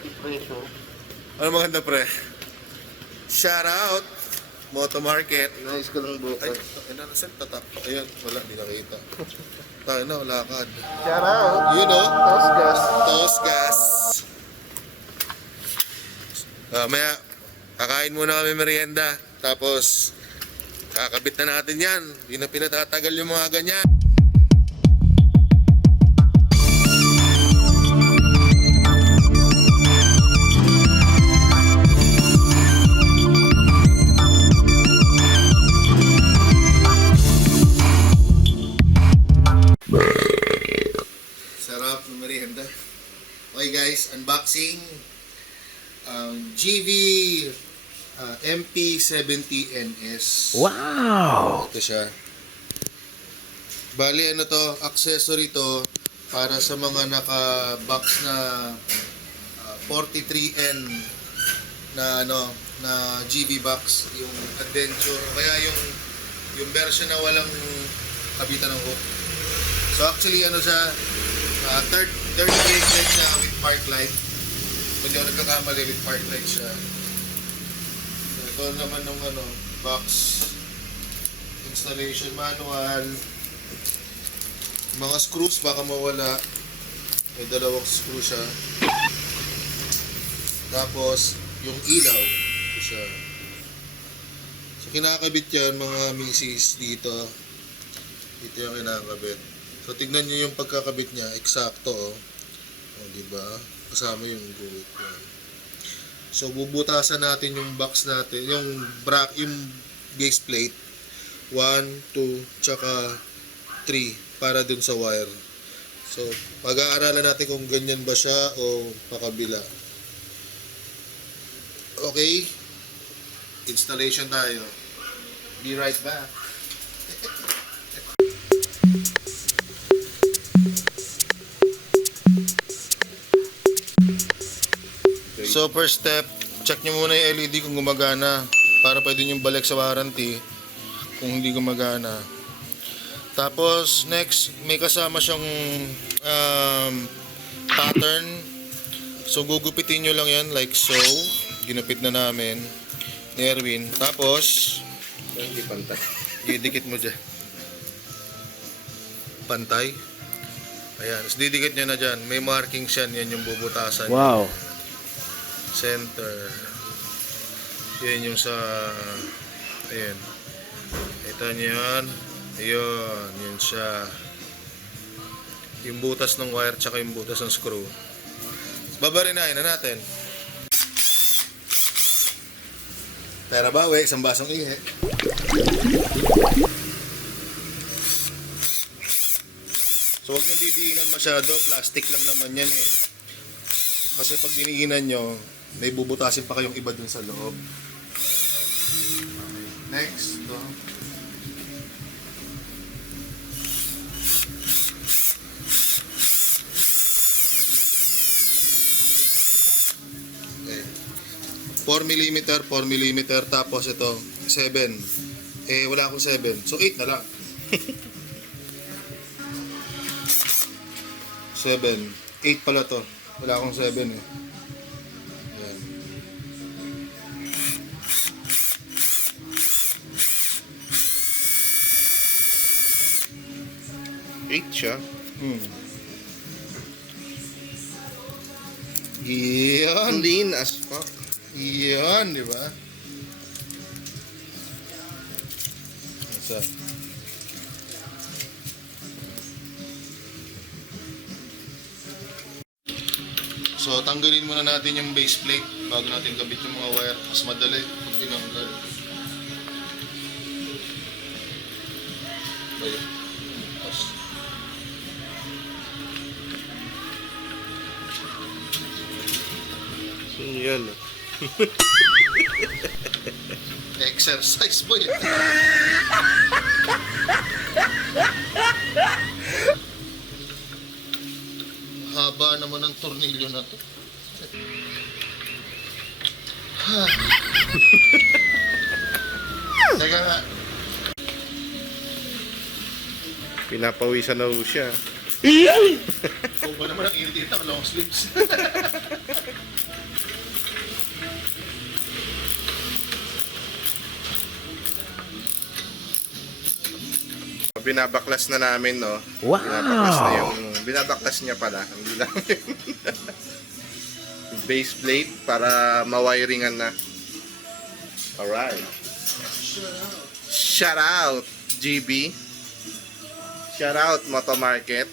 pati presyo. Ano maganda pre? Sharawt Moto Market. Inayos ko lang bukas. Ay, saan tatak? Ayun, wala, di nakita. Tayo na, lakad. Sharawt. You know? Toast gas. Toast gas. Maya, kakain muna kami merienda. Tapos, kakabit na natin yan. Hindi na pinatatagal yung mga ganyan. Sarap ng merienda. Okay guys, unboxing. Givi MP70N. Wow! Ito siya. Bali ano to, accessory to para sa mga naka-box na 43N na ano, na Givi Box, yung adventure, kaya yung version na walang kabitan ng hook. So actually ano siya, 30 gauge siya with park light. Hindi ako nagkakamali with park light siya. So, ito naman ng ano, box installation manual. Mga screws baka mawala. May dalawang screw siya. Tapos yung ilaw, ito siya. So kinakabit yan mga misis dito. Dito yung kinakabit. So tignan niyo yung pagkakabit niya, eksakto oh. O di ba? Kasama yung guhit yan. So bubutasan natin yung box natin, yung base plate 1, 2, tsaka 3 para dun sa wire. So pag-aaralan natin kung ganyan ba siya o pakabila. Okay, installation tayo. Be right back. So first step, check nyo muna yung LED kung gumagana para pwede nyo balik sa warranty kung hindi gumagana. Tapos next, may kasama siyang pattern. So gugupitin nyo lang yan like so. Ginupit na namin ni Erwin. Tapos Hindi pantay. didikit mo dyan. Pantay. Ayan, so didikit nyo na dyan. May markings yan, yan yung bubutasan. Wow! Center. Yan yung sa ayan. Ito yan. Ayun, yun siya. Yung butas ng wire tsaka yung butas ng screw. Babarinahin na natin. Pera bawi, isang basong ihi. So huwag nang didiinan masyado, plastic lang naman yan eh. Kasi pag diniinan nyo, may bubutasin pa kayong iba dun sa loob. Okay. Next, ito. Okay. 4mm, 4mm, tapos ito, 7. Eh, wala akong 7. So, 8 na lang. 7. 8 pala to. Wala akong 7 eh. Ayan. Eight siya. Yan. Lean as fuck. Yan, di ba? Isa. So, tanggalin muna natin yung base plate bago natin kabit yung mga wire. Mas madali pag tinanggal. Ayun. Tapos. Yan. Exercise po yun. Haba naman ng tornilyo na to. Teka nga. Pinapawisan na ho siya. Ikaw ba naman ang init ng long sleeves? binabaklas na namin, no? Wow! Binabaklas niya pala. Hindi lang base plate para mawiringan na. Alright. Sharawt, GB. Sharawt, Moto Market.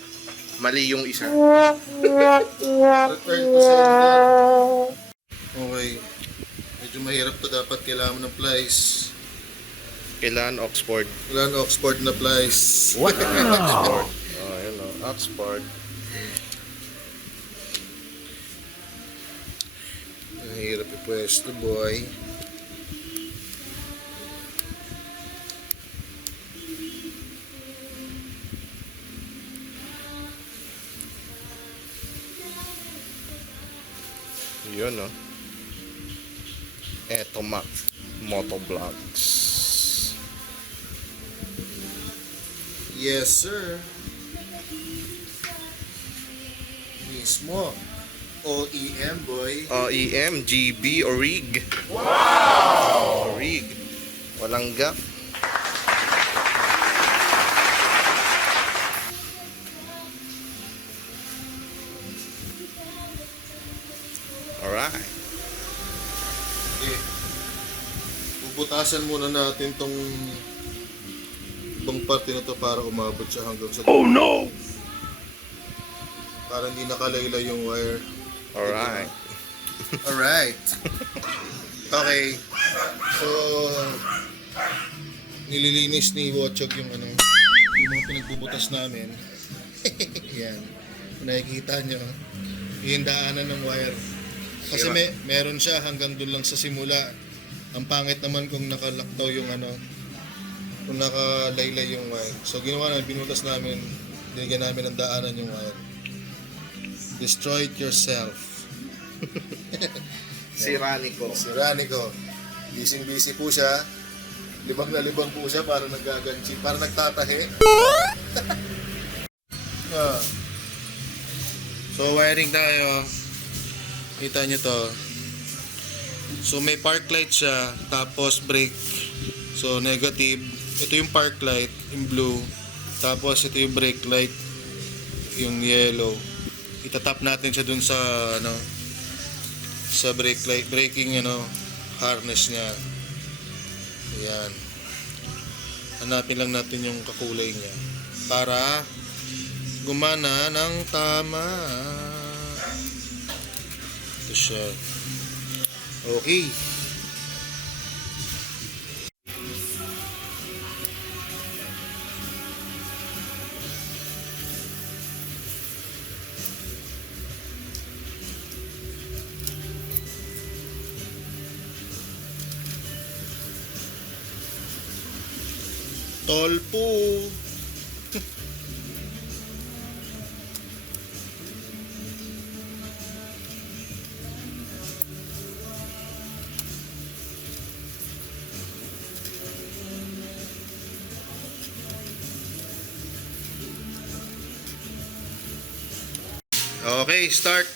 Mali yung isa. Return to sender. Okay. Medyo mahirap to, dapat kailangan ng plies. Kailan Oxford. Kailangan Oxford na plies. Wow! Oxford. Oh, yun, no? Oxford. Mahirap ipwesto, boy. Yun, no? Eto, Moto Vlogs. Yes, sir. Mismo. OEM, boy. OEM, GB, Orig. Wow! Orig. Walang gap. Alright. Okay. Bubutasan muna natin tong ibang parte na to para umabot siya hanggang sa... Oh no! Para hindi nakalayla yung wire. Alright. Alright. Okay. So, nililinis ni Botchog yung ano, yung mga pinagbubutas namin. Yan. Kung nakikita nyo, yung daanan ng wire. Kasi meron siya hanggang doon lang sa simula. Ang pangit naman kung nakalaktaw yung ano, kung nakalaylay yung wire. So, ginawa namin, binutas namin, dinigyan namin ng daanan yung wire. Destroy it yourself. Si Ranico. Si Ranico. Busy po siya. Libang na libang po siya para nagaganchi. Para nagtatahe. So wiring tayo. Kita nyo to. So may park light siya. Tapos brake. So negative. Ito yung park light. Yung blue. Tapos ito yung brake light. Yung yellow. Itatap natin siya dun sa ano, sa brake light, braking ano, harness niya. Ayan. Hanapin lang natin yung kakulay niya para gumana ng tama. Ito siya. Okay. Tolpo. Okay, start.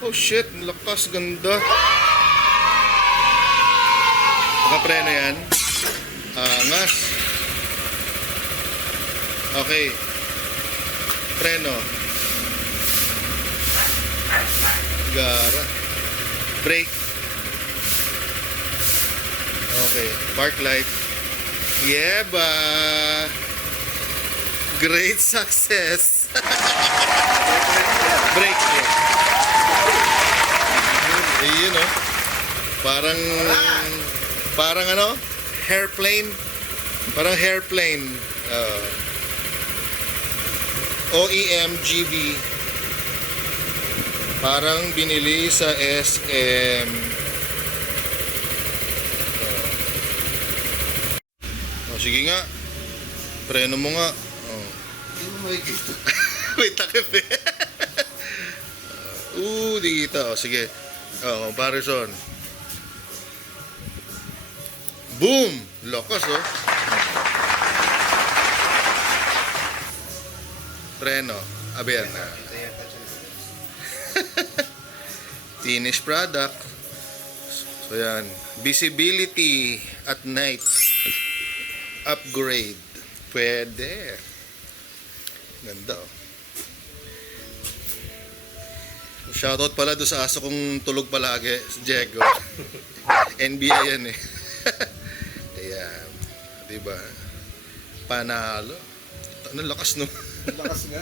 Oh shit, lakas, ganda. Nakapreno yan. Angas. Okay. Preno. Gara. Brake. Okay. Park light. Yeba. Great success. Brake. Ayun, oh. Parang ano? Hairplane. Parang hairplane. OEM Givi. Parang binili sa SM. Sige nga. Preno mo nga. Hindi mo makikita. Wait, takip eh. Di kita. Sige. Comparison. Boom! Lakas, oh. Preno. Ayan na. Finished product. So, yan. Visibility at night. upgrade. Pwede. Ganda oh. Shoutout pala doon sa aso kong tulog palagi, si Diego. NBA yan eh. Ayan. Diba? Panalo. Ano lakas no? Lakas nga.